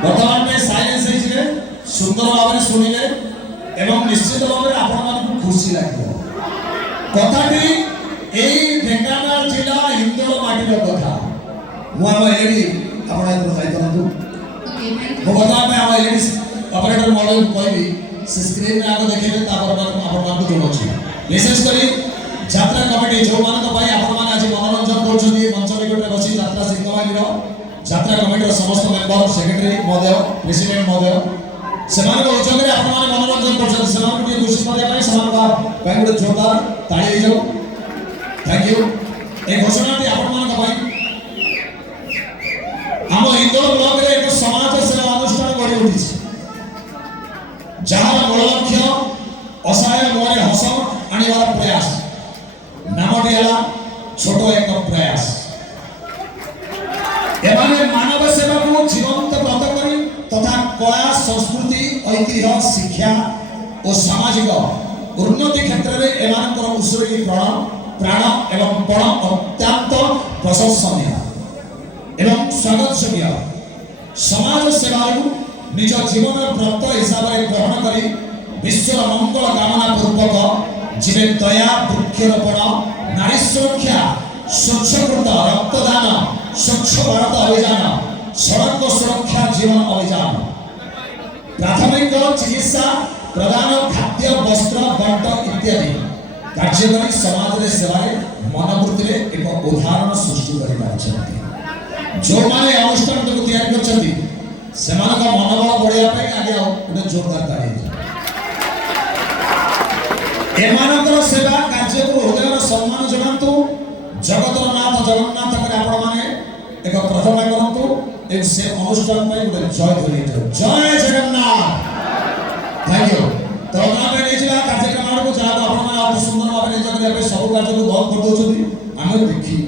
बर्तमान में साइलेंस है सुंदर भाव में सुनिले एवं निश्चित भाव में आपण मानकु खुशी लागो कथाटी एई ढेंकानाल जिला इंदोर माटीर कथा मु आम एलईडी आपण एतो जाई करंतु मो बर्तमान में आम एलईडी ऑपरेटर मॉडल कहबी से स्क्रीन में आगो देखिबे तापर आपण मानकु जोड़छि विशेष करी यात्रा कमिटी जो मानक भाई आपण मान आज मनोरंजन करछथि मंच निकट रे बसी यात्रा सिंहवाहिनी यात्रा कमिटी समस्त मेंबर सेक्रेटरी महोदय प्रेसिडेंट महोदय सेमान को उच्च करे आपण माने मनोरंजन करछथि सेमान को खुशी करे भाई सेमान का भाई गुड जोरदार ताली दे जाओ थैंक यू ए घोषणाटी आपण मान का भाई हम इंदोर ब्लॉक रे एक समाज सेवा अनुष्ठान गढ़ी उठी जहां मूल लक्ष्य असहाय मोरे हस आनिवार प्रयास नामटी है छोटो एक प्रयास एमाने मानव सेवा को जीवंत व्रत करी तथा कला संस्कृति ऐतिह्य शिक्षा और सामाजिक उन्नति क्षेत्र में एमानकर उत्सर्गीकरण प्राण एवं बड़ अत्यंत प्रशंसनीय एवं स्वागतयोग्य समाज सेवा निज जीवन व्रत हिसाब से ग्रहण करी विश्व मंगल कामना पूर्वक जीवे दया वृक्षरोपण नारी सुरक्षा स्वच्छकृत रक्तदान स्वच्छ भारत अभियान सड़क सुरक्षा जीवन अभियान प्राथमिक चिकित्सा प्रदान खाद्य वस्त्र बंट इत्यादि कार्यकारी समाज रे सेवा मनोवृत्ति एक उदाहरण सृष्टि कर जो माने अनुष्ठान को तैयार करछथि सेमान का मनोबल बढ़िया पे आगे गोटे जोरदार ताली एमानकर सेवा कार्य को हृदय सम्मान जनातु जगतर नाथ जगन्नाथ करे आपण माने एक प्रथम करंतु एक से अनुष्ठान में गोटे जय ध्वनि जय जगन्नाथ थैंक यू तो ना पे नेजिला कार्यक्रम को जाबो आपण माने अति सुंदर भाबे निज करे सब कार्य को बहुत कर दोछथि हम देखि